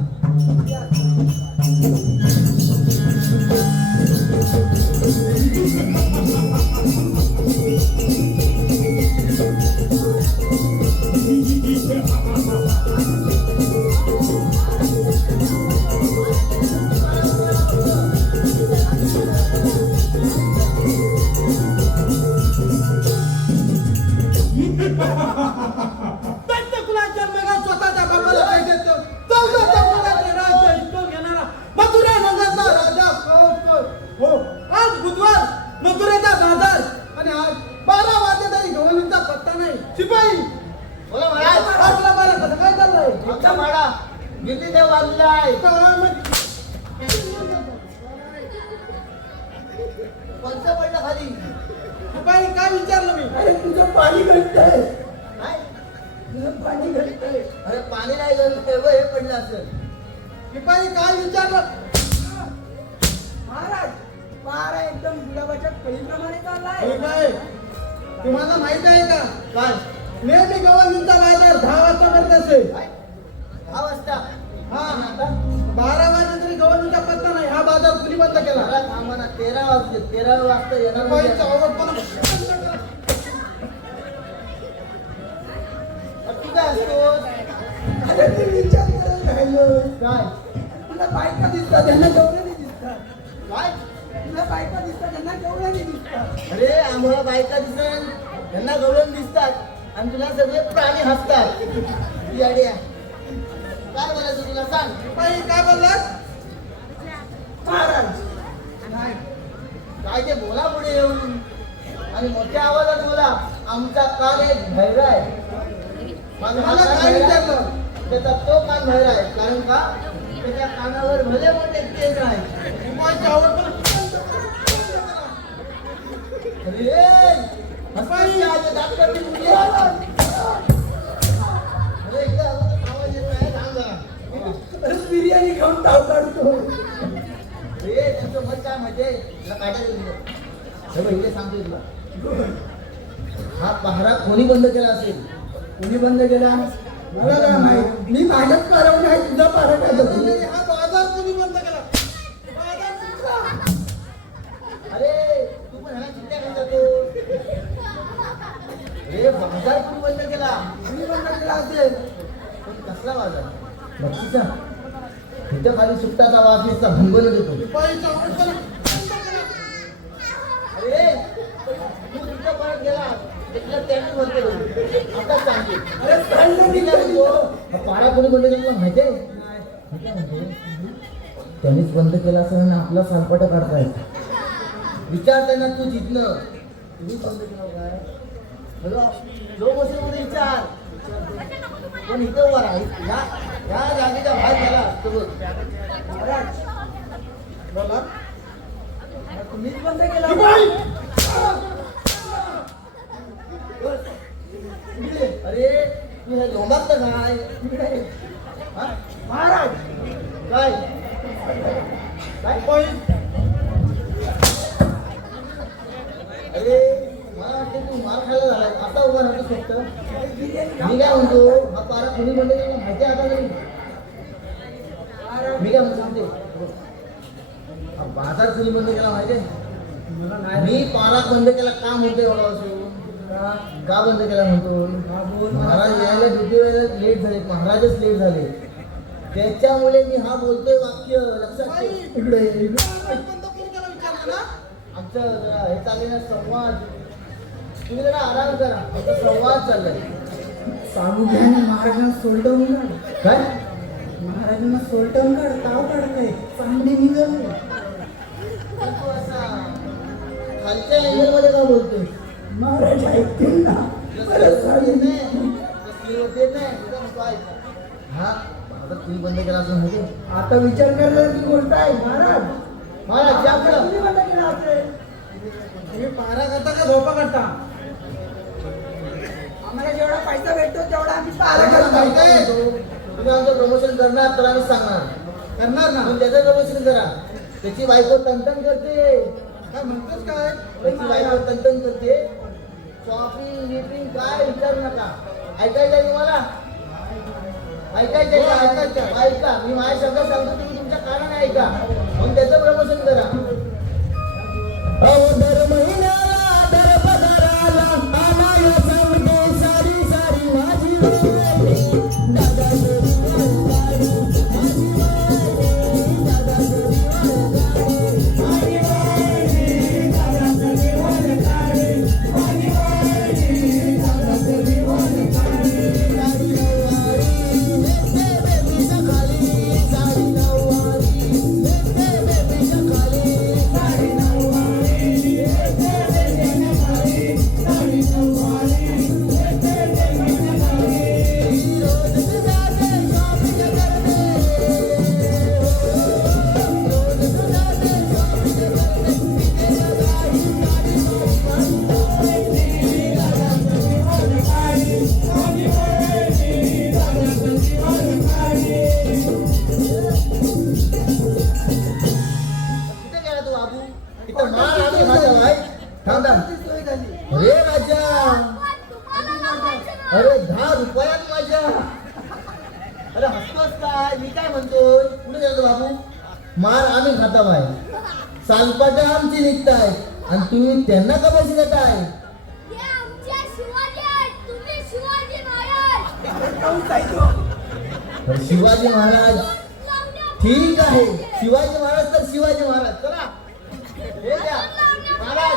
दत्तकुलाच्या मेघा स्वतःच्या बापाला काय देतो? 14 कुलाचे राज्य हिसकावून घेणारा मथुरा नगरचा राजा हो आज बुधवार मथुरेचा बाजार आणि आज 12 वाजले तरी गवळींचा पत्ता नाही. शिपाई बोला महाराज आपला बारा कसं काय चाललंय? आमचा माडा गिरणी देव बांधलेला आहे. कोणचं पडलं खाली? शिपाई काय विचारलं मी? अरे तुझं पाणी घडतंय काय? तुझं पाणी घडतंय अरे पाणी नाही गेलं हे पडलं असेल. शिपाई काय विचारलं? महाराज पारा एकदम गुलाबाच्या कळीप्रमाणे चाललाय शिपाई तुम्हाला माहित आहे का काय? नेहमी गवळींचा बाजार 10 वाजता भरत असे. काय? 10 वाजता. हा आणि आता 12 वाजले तरी गवळींचा पत्ता नाही. हा बाजार कुणी बंद केला? मला थांबा ना 13 वाजले. 13 वाजता येणार शिपाईचा नाही. आवडपणा तू काय असतोस? अरे मी विचार करत राहिलो काय? तुला बायका दिसतात त्यांना गवळणी दिसतात काय? तुला बायका दिसतात त्यांना गवळणी दिसतात अरे आम्हाला बायका दिसन त्यांना गवळण दिसतात आणि तुला सगळे प्राणी हसतात. ती आयडिया काय बोलायचं तुला सांग. शिपाई काय बोललास? महाराज काय ते बोला पुढे येऊन आणि मोठ्या आवाजात बोला. आमचा कान एक भैरा आहे. माझा हा मला कान काय भैरा आहे. विचारलं? त्याचा तो कान भैरा आहे. कारण का त्याच्या कानावर भले मोठे केस आहे. शिपाईचा आवडपणा अरे हसपाई आज डॉक्टरची मुली आहे. अरे एकदा आवाज येत नाही. थांब जरा. अरे बिर्याणी खाऊन ताव काढतो अरे त्यांचं मत काय माहितीये? तुला काढायला दिलं. हे बघ इथे सांगतोय तुला. हा पहारा कोणी बंद केला असेल? कोणी बंद केला मला काय माहित मी माझ्याच पारावर आहे तुझा पारा काय बघू हा बाजार कुणी बंद केला? बाजार तुमचा. अरे तू पण ह्याला चिंता घेऊन जातो. अरे बाजार कोणी बंद केला? कोणी बंद केला असेल पण कसला बाजार? बक्षीचा इथं खाली सुट्टाचा वास नुसता भंगोल देतो. शिपाईचा आवडपणा अरे तू तिथं परत गेला तिथलं त्यांनी बंद केलं. आता सांगते. अरे चाललं मी मी काय म्हणतो? हा पारा कोणी बंद केला तुला माहितीये? मी काय म्हणतो? त्यांनीच बंद केला असं आणि आपला सालपाटा काढतायत. विचारताय तू जिथनं तुम्ही बंद केलं काय? हॅलो लो मध्ये विचार पण इथं उभा राहा. या जागेच्या बाहेर गेला असतो बघ. महाराज बोला तुम्हीच बंद केला अरे तू हे लोंबातलं काय हा? महाराज काय काय पॉईंट? अरे मला वाटतं तू मार खायला झालाय आता उभा राहतो फक्त. मी काय म्हणतो हा पारा कोणी बंद केला माहिती आहे आता नाही. मी काय म्हणतो सांगते हा बाजार कोणी बंद केला माहिती आहे? मी पारा बंद केला का म्हणतोय बाबा असो का बंद केला म्हणतो? महाराज यायला ड्युटी वेळेला लेट झाले. महाराजच लेट झाले त्याच्यामुळे मी हा बोलतोय वाक्य लक्षात ठेव. इकडे आमचं जरा हे चाललंय ना संवाद. तुम्ही जरा आराम करा आमचा संवाद चाललाय. सांगू घ्या ना महाराजांना सोलटवून काढ. काय महाराजांना सोलटवून काढ. ताव काढतंय चांगली निघाल. तू असा खालच्या अँगल मध्ये का बोलतोय? महाराज ऐकतील ना. हा आता तुम्ही बंद केला असं माहिती. आता विचार करण्याची गोष्ट आहे महाराज. महाराज ज्या पुढं तुम्ही बंद केला असेल. तुम्ही पारा करता का झोपा करता? आम्हाला जेवढा पैसा भेटतो तेवढा आम्ही पारा आम्हाला करतो. माहिती आहे तुम्ही आमचं प्रमोशन करणार तर आम्ही सांगणार. करणार ना. पण त्याचं प्रमोशन करा. त्याची बायको तंतन करते. काय म्हणतोस काय? त्याची बायको तंतन करते. शॉपिंग गिपिंग काय विचारू नका. ऐकायचं आहे तुम्हाला? ऐकायचं आहे का? ऐकायचं ऐका. मी माझ्या शब्द सांगतो तुम्ही तुमच्या कानाने ऐका मग त्याचं प्रमोशन करा. दर महिन्याला दर पगाराला आणाया सांगते सारी सारी माझी वारी. दादा गोरी वारी माझी वारी. दादा गोरी वारी माझी वारी. दादा गोरी वारी माझी वारी. दादा गोरी वारी साडी नऊवारी लेते बेबीच्या खाली. साडी नऊवारी लेते बेबीच्या खाली. साडी नऊवारी लेते बेबीच्या खाली. साडी नऊवारी लेते बेबीच्या खाली. रोज जाते शॉपिंग करते. रोज जाते शॉपिंग करते. तिथे गाडी गाडी सोबत माझी वारी. माझी वारी. दादा तुझी वारी गाडी. कुठे गेला तू बाबू? इथं मार आम्ही माझा भाई. थांब थांब. सोय झाली. अरे राजा तुम्हाला लावायचं ना. अरे 10 रुपयात माझ्या. अरे हसतोस काय? मी काय म्हणतोय कुठे गेला तू बाबू? मार आम्ही खाता भाई. सालपाटा आमची निघताय आणि तुम्ही त्यांना का पैसे देताय? हे आमचे शिवाजी आहेत. तुम्ही शिवाजी महाराज. काहून जायचो? तर शिवाजी महाराज ठीक आहे. शिवाजी महाराज तर शिवाजी महाराज. चला हे द्या महाराज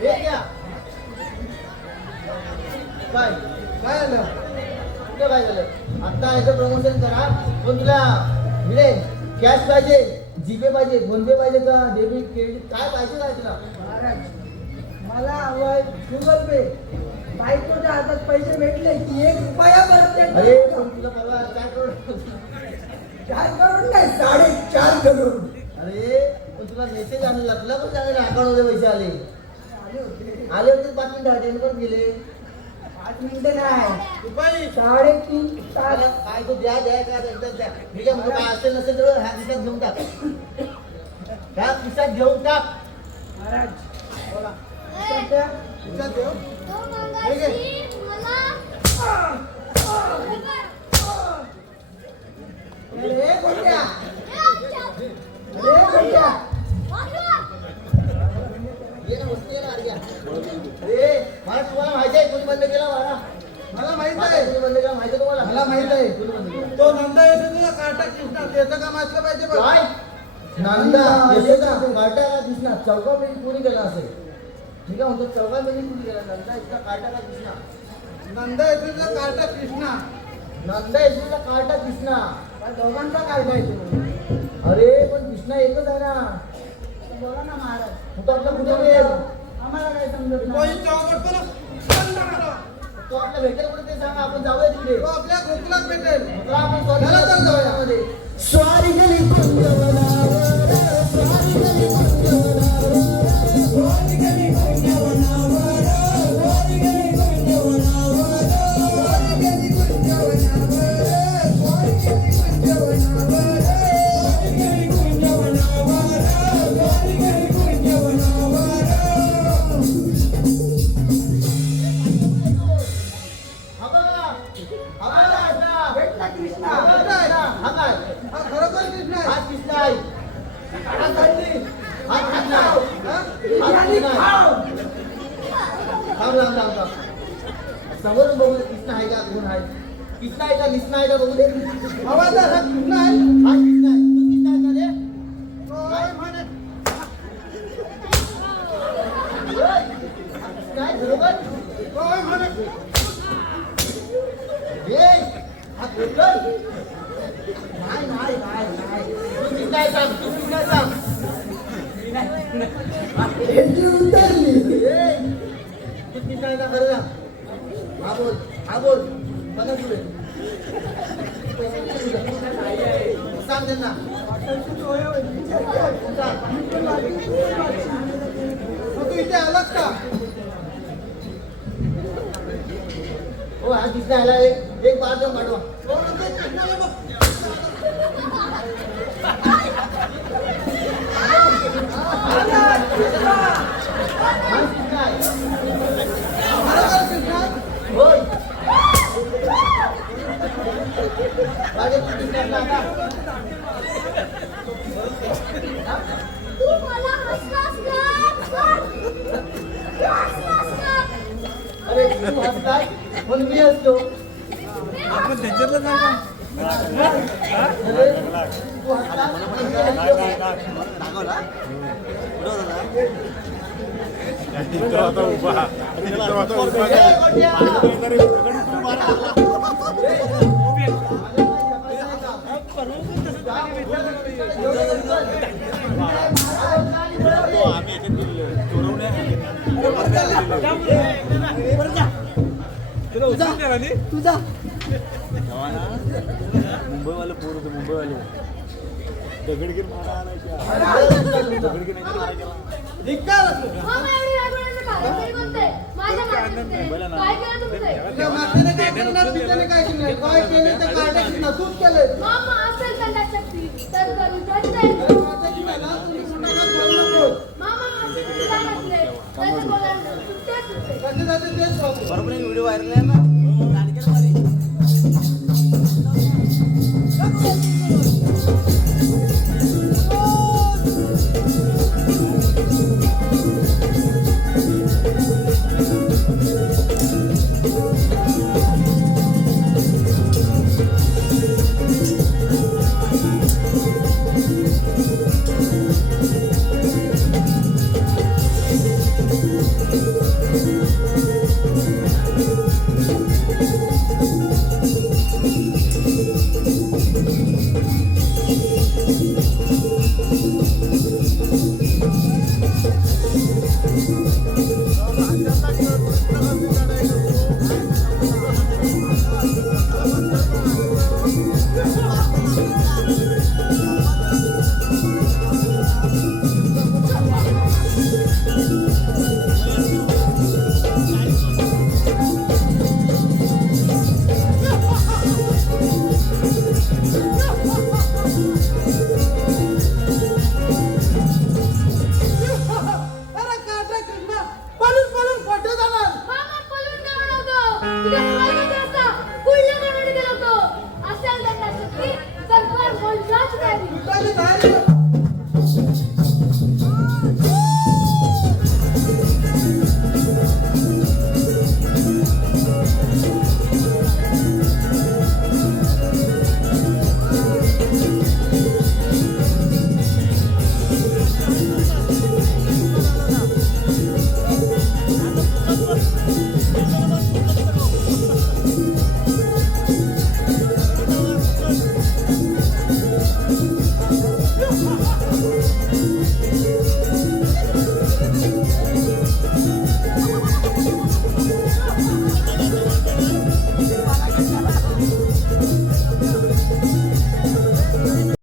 हे द्या. काय काय आलं? कुठे काय झालं? आता याचं प्रमोशन करा. पण तुला मिळेल कॅश पाहिजे, जीपे पाहिजे, फोनपे पाहिजे का डेबिट क्रेडिट काय पाहिजे काय तुला? महाराज मला हवंय गुगल पे. बायकोच्या हातात पैसे भेटले की 1 रुपया परत अरे देतो. पण तुला परवा काय करोड. 4 करोड नाही 4.5 करोड अरे पण तुला मेसेज आलेला तुला पण सांगायला अकाउंट मध्ये पैसे आले. आले होते. आले होते 5 मिनिटं पण गेले. 5 मिनिटं नाही रुपाई 3.5 तास. काय तो द्या द्या का नंतर द्या. मी काय म्हणतो काय असेल नसेल तर ह्या खिशात घेऊन टाक. ह्या खिशात घेऊन टाक. महाराज बोला. सध्या तुझ्या देव. तो मंगाशी मला अरे कोणत्या हे आमच्या अरे कोणत्या वाजवा. ये ना वस्ती ना अर्ग्या. अरे मला तुम्हाला माहिती आहे कोणी बंद केला मला? मला माहित मला आहे. कोणी बंद केला माहिती आहे तुम्हाला? मला माहित आहे. कोणी बंद केला? तो नंदा येतो तुझा काटा कृष्णा त्याचं काम असलं पाहिजे बघ. काय नंदा यशोदा काटा कृष्णा चौकापैकी कोणी केला असेल? मी काय म्हणतो चौकापैकी कोणी केला? नंदा इतका काटा का कृष्णा? नंदा येतो तुझा काटा कृष्णा. नंदा यशोदा काटा कृष्णा. त्या दोघांचा कायदा आहे तो. अरे पण कृष्णा एकच आहे ना. बोला ना महाराज. तो आपला कुठे मिळेल? आम्हाला काय समजत नाही. कोणी चौकट करा. बंद करा. तो आपल्या भेटेल कुठे ते सांगा, आपण जाऊया तिकडे. तो आपल्या गोकुलात भेटेल. तर आपण चला तर जाऊया. मध्ये स्वारी गेली कुंजवनावर, स्वारी गेली कुंजवनावर, स्वारी गेली कुंजवनावर, स्वारी गेली कुंजवनावर, स्वारी गेली कुंजवनावर, स्वारी गेली कुंजवनावर, स्वारी गेली कुंजवनावर, स्वारी गेली कुंजवनावर. भेटला कृष्णा. हा काय? हा खरोखर कृष्णा आहे. हा कृष्णा आहे. हा थंडी. हा कृष्णा आहे. हा? हा कृष्णा आहे. थांब. समोरून बघू दे, कृष्णा आहे का कोण आहे? कृष्णा आहे का कृष्णा आहे का बघू दे. आवाज हा कृष्णा आहे. हा कृष्णा आहे. तू कृष्णा आहे का रे? होय म्हणे. होय. हा कृष्णा आहे बरोबर? होय म्हणे. हे, हा खोटं? नाही. तू कृष्णा आहे सांग, तू कृष्णा आहे सांग. यांची उतरली. हे, तू कृष्णा आहे का खरं सांग. हा बोल. बघा पुढे. सांग त्यांना. मग तू इथे आलास का? हो हा कृष्णा आला. एक बार जाऊन पाठवा. तो म्हणतो कृष्णाला बघ. हा कृष्णा आहे. खरोखर कृष्णा आहे. होय. बागे तू कृष्णा आहे का? तू मला हसलास का? हसलास का? अरे तू हसताय पण मी हसतो. आपण त्याच्यातलं जागा. अरे तू हसताय पण मी हसतो. ए, गोट्या. मुंबईवाले पोर होते मुंबईवाले दगडगीर धिक्कार असो. मामा एवढी रागवण्याचं कारण तरी कोणते? माझ्या मागणीचे. काय केलं तुमचे? तुझ्या मातेने काय करणार, पित्याने काय केलं? काय केलं ते काढण्याची नसूच केलं. मामा असेल त्यांना शक्ती तर करू शकते. अरे माताची मला तुम्ही कुणाला बोलू नको. मामा तुला म्हटले त्याचं बोलायला तेच होते. कसे जाते तेच बाबू. बरोबर व्हिडिओ व्हायरल आहे ना.